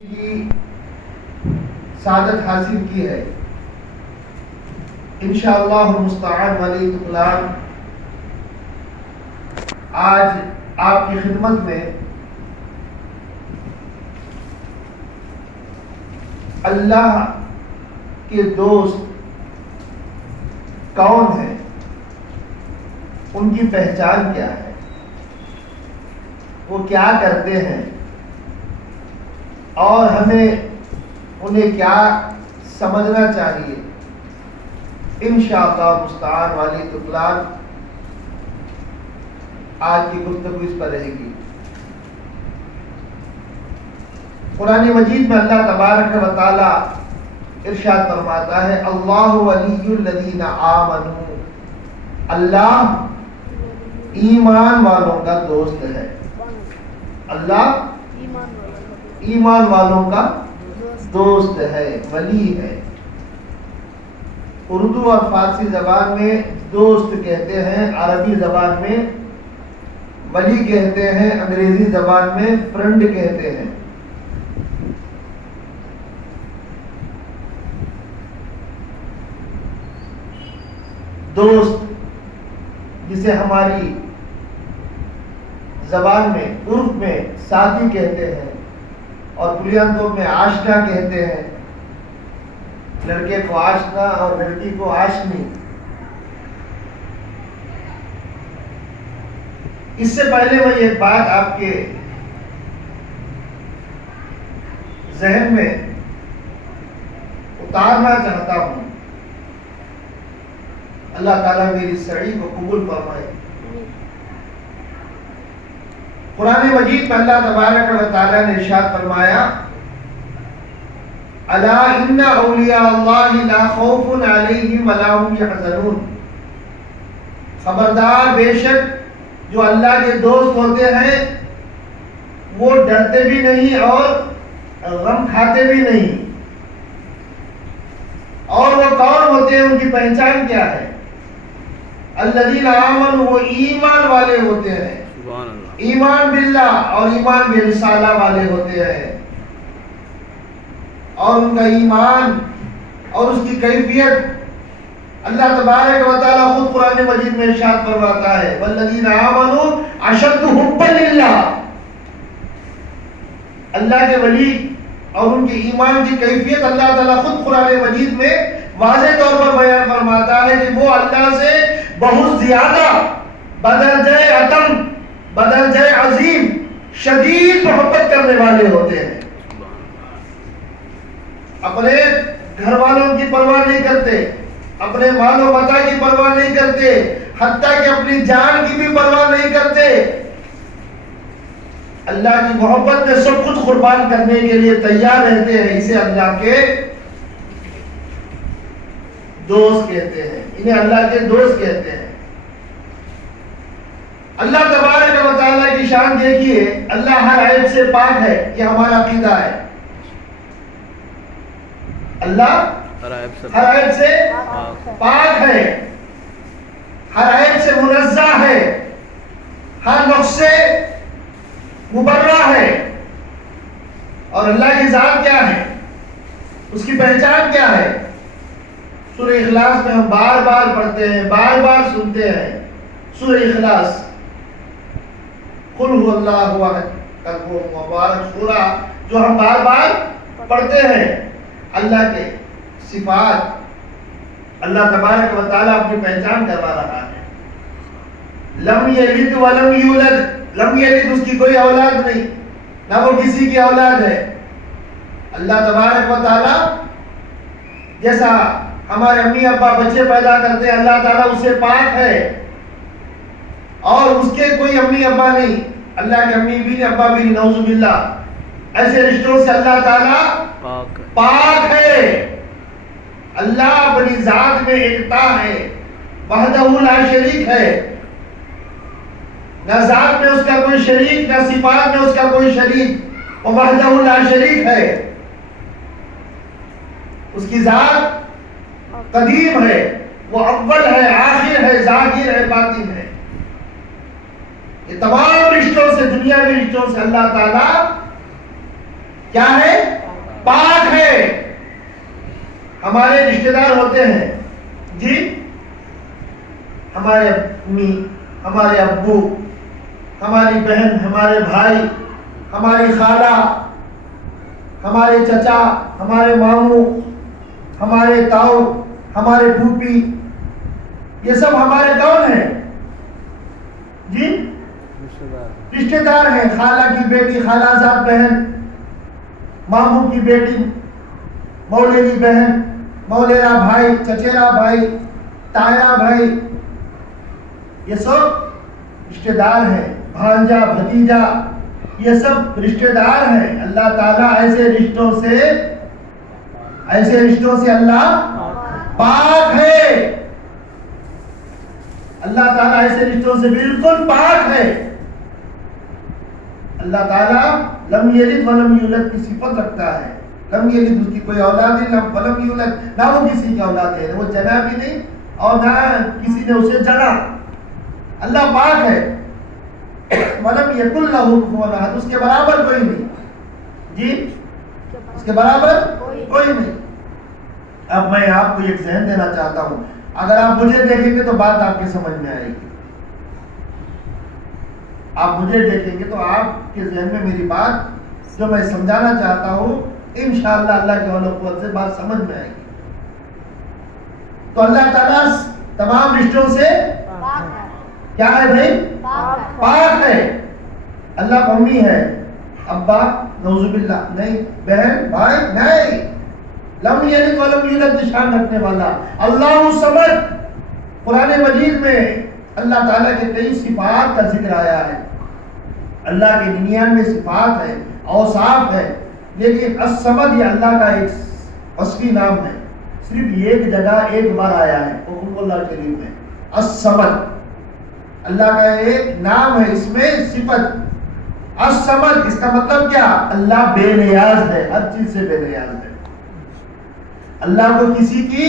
کی سعادت حاصل کی ہے انشاءاللہ المستعان ولی تقلان۔ آج آپ کی خدمت میں اللہ کے دوست کون ہیں، ان کی پہچان کیا ہے، وہ کیا کرتے ہیں اور ہمیں انہیں کیا سمجھنا چاہیے، انشاءاللہ المستعان والی تقلان آج کی گفتگو اس پر رہے گی۔ قرآن مجید میں اللہ تبارک و تعالی ارشاد فرماتا ہے اللہ ولی الذین آمنوا، اللہ ایمان والوں کا دوست ہے۔ اللہ ایمان والوں کا دوست ہے، ولی ہے۔ اردو اور فارسی زبان میں دوست کہتے ہیں، عربی زبان میں ولی کہتے ہیں، انگریزی زبان میں فرینڈ کہتے ہیں۔ دوست جسے ہماری زبان میں عرف میں ساتھی کہتے ہیں اور بنیادوں میں آشنا کہتے ہیں، لڑکے کو آشنا اور لڑکی کو آشنی۔ اس سے پہلے میں ایک بات آپ کے ذہن میں اتارنا چاہتا ہوں، اللہ تعالیٰ میری سعی کو قبول فرمائے۔ قرآن مجید میں اللہ تبارک و تعالیٰ نے ارشاد فرمایا الا ان اولیاء اللہ لا خوف علیہم ولا هم یحزنون، خبردار بے شک جو اللہ کے دوست ہوتے ہیں وہ ڈرتے بھی نہیں اور غم کھاتے بھی نہیں۔ اور وہ کون ہوتے ہیں، ان کی پہچان کیا ہے؟ الذین آمنوا، وہ ایمان والے ہوتے ہیں، ایمان باللہ اور ایمان برسالہ والے ہوتے ہیں، اور ان کا ایمان اور اس کی کیفیت اللہ تبارک و تعالیٰ خود قرآن مجید میں ارشاد فرماتا ہے والذین آمنوا اشد حبا للہ، اللہ کے ولی اور ان کے ایمان کی کیفیت اللہ تعالیٰ خود قرآن مجید میں واضح طور پر بیان فرماتا ہے کہ وہ اللہ سے بہت زیادہ بدرجہ عظم، بدرجہ عظیم شدید محبت کرنے والے ہوتے ہیں، اپنے گھر والوں کی پرواہ نہیں کرتے، اپنے مال و متاع کی پرواہ نہیں کرتے، حتیٰ کہ اپنی جان کی بھی پرواہ نہیں کرتے، اللہ کی محبت میں سب کچھ قربان کرنے کے لیے تیار رہتے ہیں۔ اسے اللہ کے دوست کہتے ہیں، انہیں اللہ کے دوست کہتے ہیں۔ اللہ تبارک و تعالیٰ کی شان دیکھیے، اللہ ہر عیب سے پاک ہے، یہ ہمارا عقیدہ ہے۔ اللہ ہر عیب سے پاک ہے، ہر عیب سے منزہ ہے، ہر نقص سے مبرہ ہے۔ اور اللہ کی ذات کیا ہے، اس کی پہچان کیا ہے؟ سورہ اخلاص میں ہم بار بار پڑھتے ہیں، بار بار سنتے ہیں، سورہ اخلاص قل هو اللہ احد کا وہ مبارک سورہ جو ہم بار بار پڑھتے ہیں۔ اللہ کے صفات اللہ تبارک و تعالیٰ اپنی پہچان کروا رہا ہے۔ لم یلد ولم یولد، لم یلد اس کی کوئی اولاد نہیں، نہ وہ کسی کی اولاد ہے۔ اللہ تبارک و تعالیٰ جیسا ہمارے امی ابا بچے پیدا کرتے ہیں، اللہ تعالیٰ اس سے پاک ہے، اور اس کے کوئی امی ابا نہیں، اللہ کے امی بھی ابا بھی نہیں، نعوذ باللہ، ایسے رشتوں سے اللہ تعالیٰ پاک ہے۔ اللہ اپنی ذات میں ایکتا ہے، وحدہ لا شریک ہے، نہ ذات میں اس کا کوئی شریک، نہ صفات میں اس کا کوئی شریک، وہ وحدہ لا شریک ہے۔ اس کی ذات قدیم ہے، وہ اول ہے، آخر ہے، ظاہر ہے، باطن ہے۔ یہ تمام رشتوں سے، دنیاوی رشتوں سے اللہ تعالیٰ کیا ہے؟ پاک ہے. ہمارے رشتہ دار ہوتے ہیں جی، ہمارے امی، ہمارے ابو، ہماری بہن، ہمارے بھائی، ہماری خالہ، ہمارے چچا، ہمارے ماموں، ہمارے تاؤ، ہمارے پھوپھی، یہ سب ہمارے کون ہیں جی؟ رشتہ دار ہیں. خالہ کی بیٹی، خالہ زاد بہن، ماموں کی بیٹی، مولے کی بہن، مولیرا بھائی، چچیرا بھائی، تایا بھائی، یہ سب رشتہ دار ہیں. بھانجا، بھتیجا، یہ سب رشتہ دار ہیں. اللہ تعالیٰ ایسے رشتوں سے اللہ پاک ہے. اللہ تعالیٰ ایسے رشتوں سے بالکل پاک ہے. اللہ تعالیٰ لم یلد ولم یولد کی صفت رکھتا ہے. لم یلد، اس کی کوئی اولاد نہیں، ولم یولد، نہ وہ کسی کی اولاد ہے، وہ جنا بھی نہیں اور نہ کسی نے اسے جنا. اللہ پاک ہے. ولم یکن لہ کفوا احد، اس کے برابر کوئی نہیں جی، اس کے برابر کوئی نہیں. اب میں آپ کو ایک ذہن دینا چاہتا ہوں. اگر آپ مجھے دیکھیں گے تو بات آپ کے سمجھ میں آئے گی. آپ مجھے دیکھیں گے تو آپ کے ذہن میں میری بات جو میں سمجھانا چاہتا ہوں انشاءاللہ اللہ کے حول و قوت سے بات سمجھ میں آئے گی. تو اللہ تعالیٰ تمام رشتوں سے کیا ہے بھائی؟ پاک ہے. اللہ کو امی ہے، ابا نعوذ باللہ نہیں، بہن بھائی نہیں. لم یلد ولم یولد نشان رکھنے والا اللہ صمد. قرآن مجید میں اللہ تعالیٰ کے کئی صفات کا ذکر آیا ہے. اللہ کے 99 صفات ہے، اوصاف ہے، لیکن الصمد یہ اللہ کا ایک وصفی نام ہے. صرف ایک جگہ ایک بار آیا ہے قرآن اللہ کریم میں. الصمد اللہ کا ایک نام ہے، اس میں صفت الصمد. اس کا مطلب کیا؟ اللہ بے نیاز ہے، ہر چیز سے بے نیاز ہے. اللہ کو کسی کی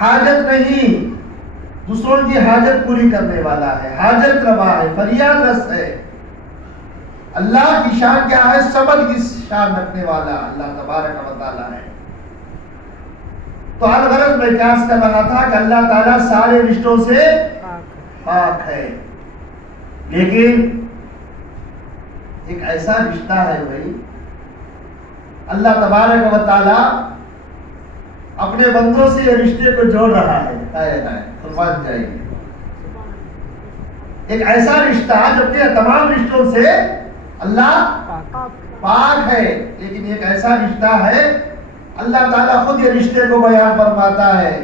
حاجت نہیں، دوسروں کی حاجت پوری کرنے والا ہے، حاجت روا ہے، فریاد رس ہے. اللہ کی شان کیا ہے؟ صمد کی شان رکھنے والا اللہ تبارک و تعالی ہے. تو الغرض میں قیاس کر رہا تھا کہ اللہ تعالیٰ سارے رشتوں سے پاک ہے، لیکن ایک ایسا رشتہ ہے بھائی، اللہ تبارک و تعالی اپنے بندوں سے یہ رشتے کو جوڑ رہا ہے. فرمان جائے گی ایک ایسا رشتہ جبکہ تمام رشتوں سے اللہ پاک ہے، لیکن ایک ایسا رشتہ ہے اللہ تعالیٰ خود یہ رشتے کو بیان فرماتا ہے.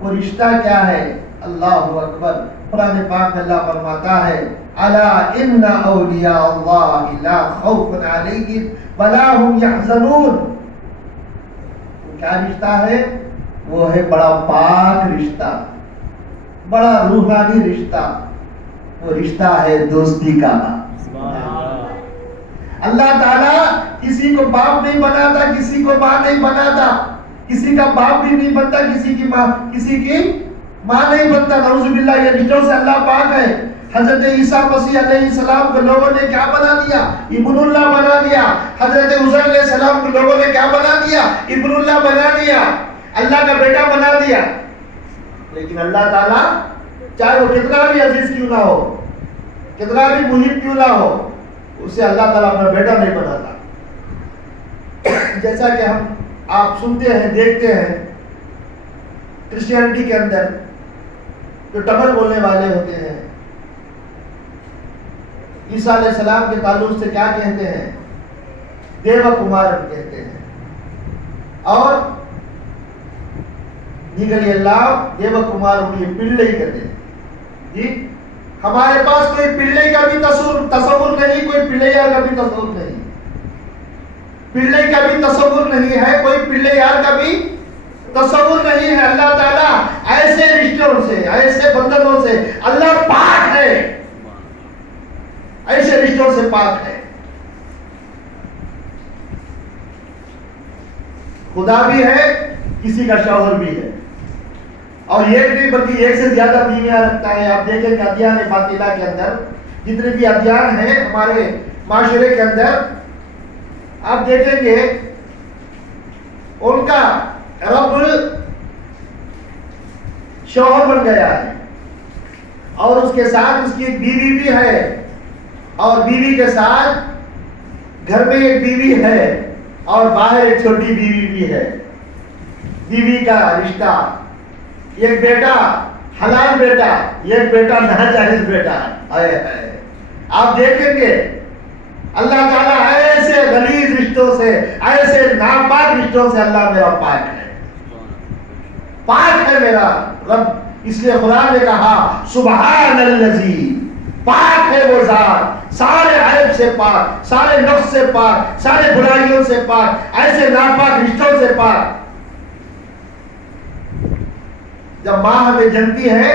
وہ رشتہ کیا ہے؟ اللہ اکبر. قرآن پاک میں اللہ فرماتا ہے الا ان اولیاء اللہ لا خوف علیہم ولا هم يحزنون. کیا رشتہ ہے؟ وہ ہے بڑا پاک رشتہ، بڑا روحانی رشتہ. وہ رشتہ ہے دوستی کا. اللہ تعالیٰ کسی کو باپ نہیں بناتا، کسی کو ماں نہیں بناتا، کسی کا باپ بھی نہیں بنتا، کسی کی ماں نہیں بنتا. نعوذ باللہ. یہ رشتوں سے اللہ پاک ہے. حضرت عیسیٰ مسیح علیہ السلام کو لوگوں نے کیا بنا دیا؟ ابن اللہ بنا دیا. حضرت عزیر علیہ السلام کو لوگوں نے کیا بنا دیا؟ ابن اللہ بنا دیا، اللہ کا بیٹا بنا دیا. لیکن اللہ تعالیٰ چاہے وہ کتنا بھی عزیز کیوں نہ ہو، کتنا بھی محب کیوں نہ ہو، اسے اللہ تعالیٰ اپنا بیٹا نہیں بناتا. جیسا کہ آپ سنتے ہیں، دیکھتے ہیں کرسچینٹی کے اندر جو ٹبل بولنے والے ہوتے ہیں، عیسیٰ علیہ السلام کے تعلق سے کیا کہتے ہیں؟ دیو کمارن کہتے ہیں. اور دیگر اللہ دیو کمارن یہ پلے کہتے ہیں جی. ہمارے پاس کوئی پلے کا بھی تصور نہیں، کوئی پلیار کا بھی تصور نہیں، پلے کا بھی تصور نہیں ہے، کوئی پلیار کا بھی تصور نہیں ہے. اللہ تعالیٰ ایسے رشتوں سے، ایسے بندنوں سے اللہ پاک ہے، ایسے رشتوں سے پاک ہے. خدا بھی ہے، کسی کا شوہر بھی ہے، اور ایک نہیں بلکہ ایک سے زیادہ بیویاں رکھتا ہے. آپ دیکھیں کہ ادیان باطلہ کے اندر جتنے بھی ادیان ہیں ہمارے معاشرے کے اندر، آپ دیکھیں گے ان کا رب شوہر بن گیا ہے اور اس کے ساتھ اس کی ایک بیوی بھی ہے اور بیوی کے ساتھ گھر میں ایک بیوی ہے اور باہر ایک چھوٹی بیوی بھی ہے. بیوی کا رشتہ، ایک بیٹا حلال بیٹا، ایک بیٹا ناجائز بیٹا. آپ دیکھیں گے اللہ تعالیٰ ایسے غلیظ رشتوں سے، ایسے ناپاک رشتوں سے اللہ میرا پاک ہے، پاک ہے میرا رب. اس لیے قرآن نے کہا سبحان الذی، پاک ہے وہ ذات، سارے عیب سے پاک، سارے نقص سے پاک، سارے برائیوں سے پاک، ایسے ناپاک رشتوں سے پاک. جب ماں ہمیں جنتی ہے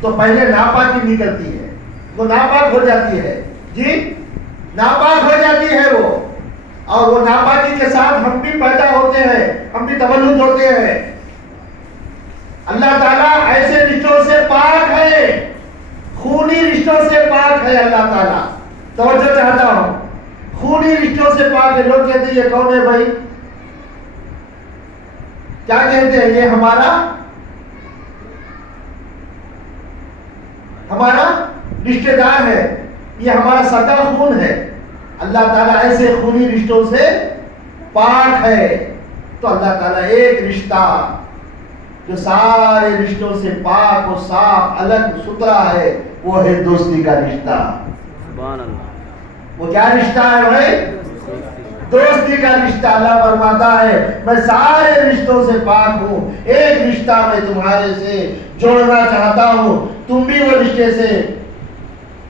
تو پہلے ناپاکی نکلتی ہے، وہ ناپاک ہو جاتی ہے، جی ناپاک ہو جاتی ہے وہ، اور وہ ناپاکی کے ساتھ ہم بھی پیدا ہوتے ہیں، ہم بھی تولد ہوتے ہیں. اللہ تعالیٰ ایسے رشتوں سے پاک ہے، خونی رشتوں سے پاک ہے. اللہ تعالیٰ توجہ چاہتا ہوں، خونی رشتوں سے پاک ہے. لوگ کہتے ہیں یہ کون ہے بھائی؟ کیا کہتے ہیں؟ یہ ہمارا رشتہ دار ہے، یہ ہمارا سگا خون ہے. اللہ تعالیٰ ایسے خونی رشتوں سے پاک ہے. تو اللہ تعالیٰ ایک رشتہ جو سارے رشتوں سے پاک و صاف الگ ستھرا ہے، وہ ہے دوستی کا رشتہ. سبحان اللہ. وہ کیا رشتہ ہے بھائی؟ دوستی کا رشتہ. اللہ فرماتا ہے میں سارے رشتوں سے پاک ہوں، ایک رشتہ میں تمہارے سے جوڑنا چاہتا ہوں، تم بھی وہ رشتے سے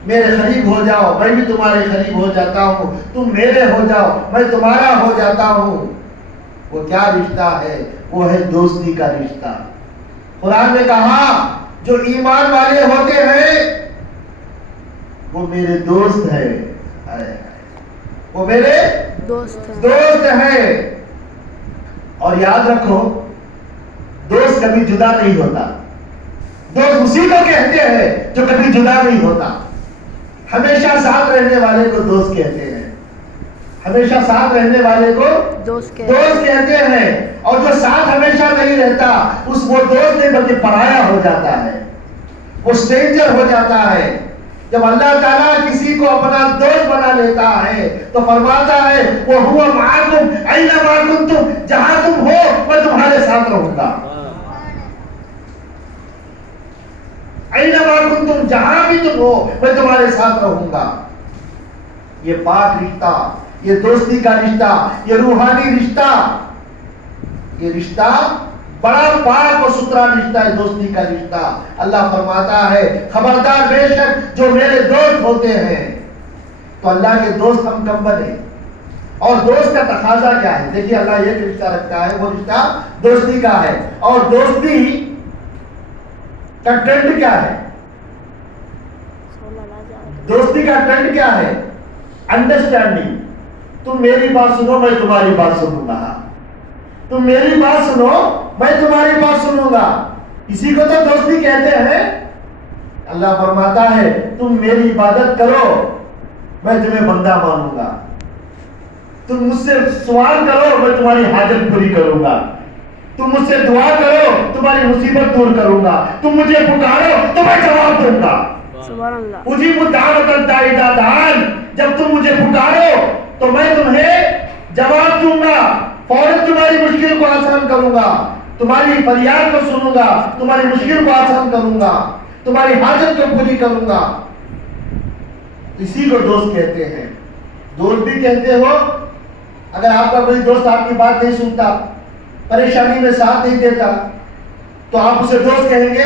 میرے قریب ہو جاؤ، میں بھی تمہارے قریب ہو جاتا ہوں، تم میرے ہو جاؤ، میں تمہارا ہو جاتا ہوں. وہ کیا رشتہ ہے؟ وہ ہے دوستی کا رشتہ. قرآن نے کہا جو ایمان والے ہوتے ہیں وہ میرے دوست ہیں، وہ میرے دوست ہیں. اور یاد رکھو دوست کبھی جدا نہیں ہوتا. دوست اسی کو کہتے ہیں جو کبھی جدا نہیں ہوتا. ہمیشہ ساتھ رہنے والے کو دوست کہتے ہیں، ہمیشہ ساتھ رہنے والے کو دوست کہتے ہیں. اور جو ساتھ ہمیشہ نہیں رہتا اس وہ دوست نہیں بلکہ پرایا ہو جاتا ہے، وہ اسٹرینجر ہو جاتا ہے. جب اللہ تعالیٰ کسی کو اپنا دوست بنا لیتا ہے تو فرماتا ہے وہ ہوا معکم اینما کنتم، جہاں تم ہو میں تمہارے ساتھ رہوں گا. اینما کنتم، جہاں بھی تم ہو میں تمہارے ساتھ رہوں گا. یہ پاک رشتہ، یہ دوستی کا رشتہ، یہ روحانی رشتہ، یہ رشتہ بڑا پاک و ستھرا رشتہ ہے، دوستی کا رشتہ. اللہ فرماتا ہے خبردار بے شک جو میرے دوست ہوتے ہیں. تو اللہ کے دوست ہم کب بنے؟ اور دوست کا تقاضا کیا ہے؟ دیکھیے اللہ ایک رشتہ رکھتا ہے، وہ رشتہ دوستی کا ہے. اور دوستی کا ٹرینڈ کیا ہے؟ دوستی کا ٹرینڈ کیا ہے؟ انڈرسٹینڈنگ. تم میری بات سنو میں تمہاری بات سنوں گا، تم میری بات سنو میں تمہاری بات سنوں گا. اسی کو تو دوستی کہتے ہیں. اللہ فرماتا ہے تم میری عبادت کرو میں تمہیں بندہ مانوں گا، تم مجھ سے سوال کرو میں تمہاری حاجت پوری کروں گا، تم مجھ سے دعا کرو تمہاری مصیبت دور کروں گا، تم مجھے پکارو تو میں جواب دوں گا. اجیب دعوت الداعی اذا دعان، جب تم مجھے پکارو تو میں تمہیں جواب دوں گا، فوراً تمہاری مشکل کو آسان کروں گا، تمہاری فریاد کو سنوں گا، تمہاری مشکل کو آسان کروں گا، تمہاری حاجت کو پوری کروں گا. اسی کو دوست کہتے ہیں. دوست بھی کہتے ہو اگر آپ کا کوئی دوست آپ کی بات نہیں سنتا، پریشانی میں ساتھ نہیں دیتا تو آپ اسے دوست کہیں گے؟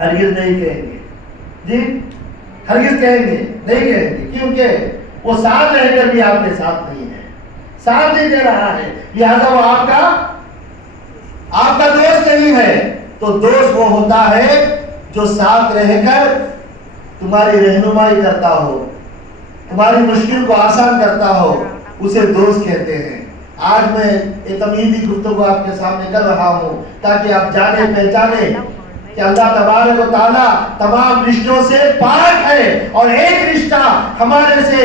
ہرگز نہیں کہیں گے. جی ہرگز کہیں گے نہیں کہیں گے، کیونکہ وہ ساتھ رہ کر بھی آپ کے ساتھ نہیں ہے، ساتھ نہیں دے رہا ہے، لہذا وہ آپ کا دوست نہیں ہے. تو دوست وہ ہوتا ہے جو ساتھ رہ کر تمہاری رہنمائی کرتا ہو، تمہاری مشکل کو آسان کرتا ہو، اسے دوست کہتے ہیں. آج میں ایک تمہیدی گفتگو آپ کے سامنے کر رہا ہوں تاکہ آپ جانیں پہچانیں کہ اللہ تبارک و تعالیٰ تمام رشتوں سے پاک ہے اور ایک رشتہ ہمارے سے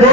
2